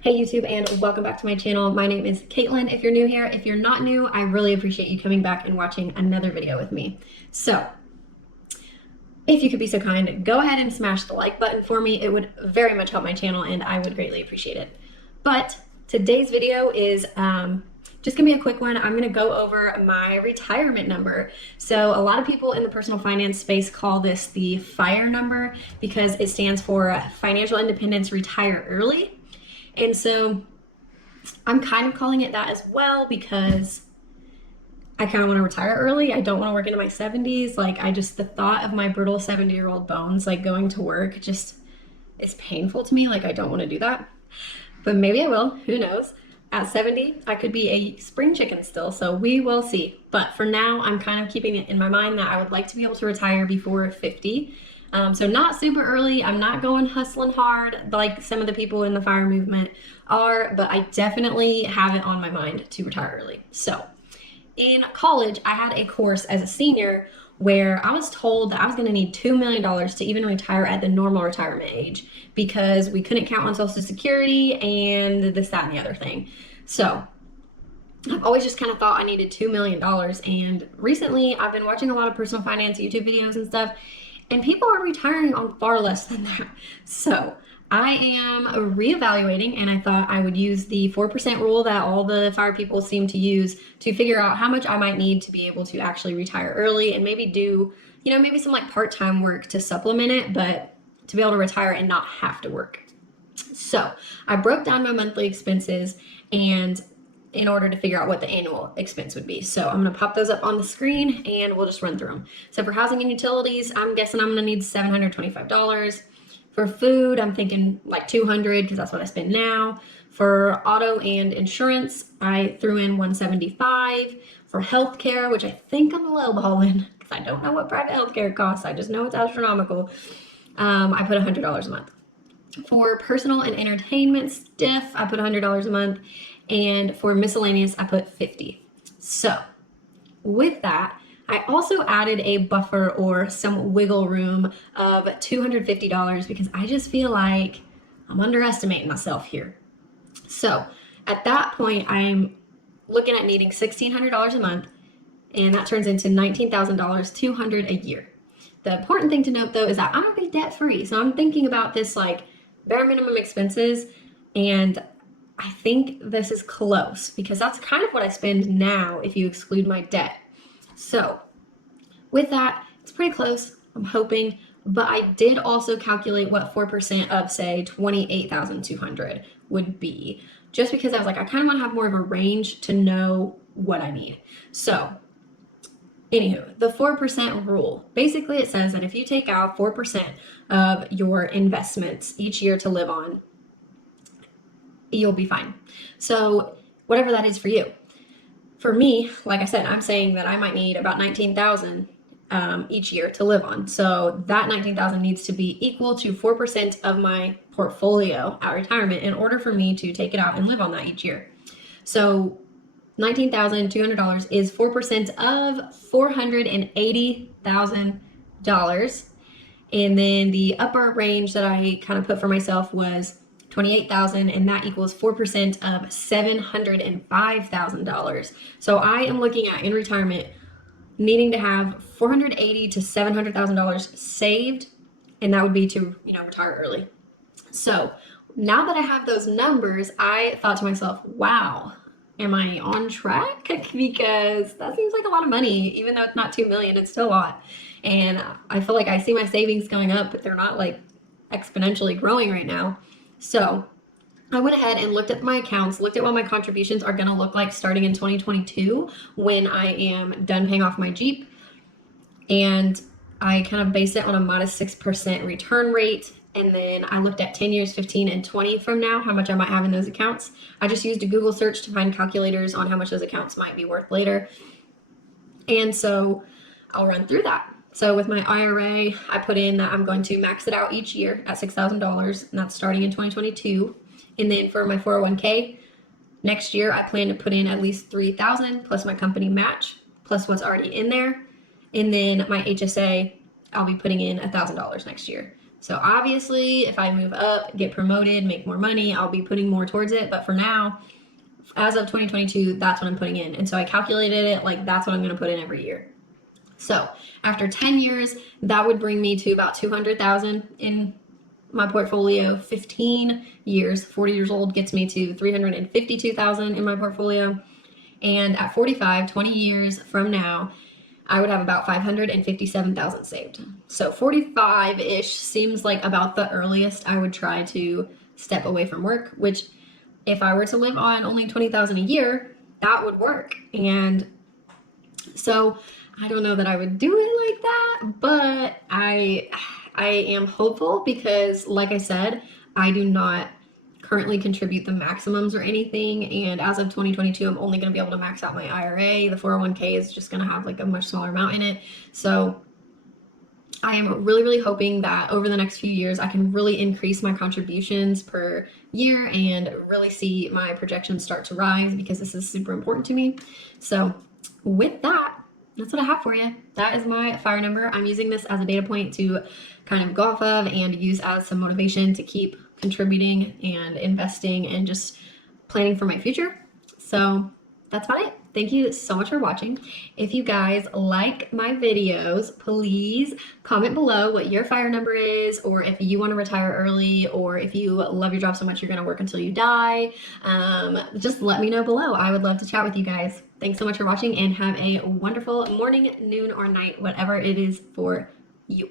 Hey YouTube, and welcome back to my channel. My name is Caitlin. If you're new here, if you're not new, I really appreciate you coming back and watching another video with me. So, if you could be so kind, go ahead and smash the like button for me. It would very much help my channel and I would greatly appreciate it. But today's video is just gonna be a quick one. I'm gonna go over my retirement number. So a lot of people in the personal finance space call this the FIRE number because it stands for Financial Independence Retire Early. And so I'm kind of calling it that as well because I kind of want to retire early. I don't want to work into my 70s. The thought of my brittle 70-year-old bones, going to work just is painful to me. I don't want to do that. But maybe I will. Who knows? At 70, I could be a spring chicken still. So we will see. But for now, I'm kind of keeping it in my mind that I would like to be able to retire before 50. So not super early. I'm not going hustling hard like some of the people in the FIRE movement are, but I definitely have it on my mind to retire early. So in college, I had a course as a senior where I was told that I was going to need $2 million to even retire at the normal retirement age because we couldn't count on Social Security and this, that, and the other thing. So I've always just kind of thought I needed $2 million. And recently I've been watching a lot of personal finance YouTube videos and stuff, and people are retiring on far less than that. So I am reevaluating, and I thought I would use the 4% rule that all the FIRE people seem to use to figure out how much I might need to be able to actually retire early and maybe do, maybe some part-time work to supplement it, but to be able to retire and not have to work. So I broke down my monthly expenses and in order to figure out what the annual expense would be. So I'm going to pop those up on the screen and we'll just run through them. So for housing and utilities, I'm guessing I'm going to need $725. For food, I'm thinking $200 because that's what I spend now. For auto and insurance, I threw in $175. For healthcare, which I think I'm lowballing because I don't know what private healthcare costs. I just know it's astronomical. I put $100 a month. For personal and entertainment stuff, I put $100 a month. And for miscellaneous, I put $50. So with that, I also added a buffer or some wiggle room of $250 because I just feel like I'm underestimating myself here. So at that point, I'm looking at needing $1,600 a month, and that turns into $19,000, $200 a year. The important thing to note though is that I'm gonna be debt free. So I'm thinking about this bare minimum expenses, and I think this is close because that's kind of what I spend now if you exclude my debt. So with that, it's pretty close, I'm hoping, but I did also calculate what 4% of, say, $28,200 would be, just because I was I kind of want to have more of a range to know what I need. So anywho, the 4% rule, basically it says that if you take out 4% of your investments each year to live on, you'll be fine. So whatever that is for you. For me, like I said, I'm saying that I might need about $19,000 each year to live on. So that $19,000 needs to be equal to 4% of my portfolio at retirement in order for me to take it out and live on that each year. So $19,200 is 4% of $480,000. And then the upper range that I kind of put for myself was $28,000, and that equals 4% of $705,000. So I am looking at in retirement needing to have $480,000 to $700,000 saved, and that would be to retire early. So now that I have those numbers, I thought to myself, wow, am I on track? Because that seems like a lot of money. Even though it's not $2 million, it's still a lot. And I feel like I see my savings going up, but they're not exponentially growing right now. So I went ahead and looked at my accounts, looked at what my contributions are going to look like starting in 2022 when I am done paying off my Jeep. And I kind of based it on a modest 6% return rate. And then I looked at 10 years, 15, and 20 from now, how much I might have in those accounts. I just used a Google search to find calculators on how much those accounts might be worth later. And so I'll run through that. So with my IRA, I put in that I'm going to max it out each year at $6,000, and that's starting in 2022. And then for my 401k, next year I plan to put in at least $3,000 plus my company match, plus what's already in there. And then my HSA, I'll be putting in $1,000 next year. So obviously, if I move up, get promoted, make more money, I'll be putting more towards it. But for now, as of 2022, that's what I'm putting in. And so I calculated it like that's what I'm going to put in every year. So after 10 years, that would bring me to about 200,000 in my portfolio. 15 years, 40 years old, gets me to 352,000 in my portfolio. And at 45, 20 years from now, I would have about 557,000 saved. So 45-ish seems like about the earliest I would try to step away from work, which if I were to live on only 20,000 a year, that would work. And so I don't know that I would do it like that, but I am hopeful because, like I said, I do not currently contribute the maximums or anything, and as of 2022, I'm only going to be able to max out my IRA. The 401k is just going to have like a much smaller amount in it. So I am really hoping that over the next few years, I can really increase my contributions per year and really see my projections start to rise, because this is super important to me. So with that, that's what I have for you. That is my FIRE number. I'm using this as a data point to kind of go off of and use as some motivation to keep contributing and investing and just planning for my future. So that's about it. Thank you so much for watching. If you guys like my videos, please comment below what your FIRE number is, or if you want to retire early, or if you love your job so much you're going to work until you die. Just let me know below. I would love to chat with you guys. Thanks so much for watching, and have a wonderful morning, noon, or night, whatever it is for you.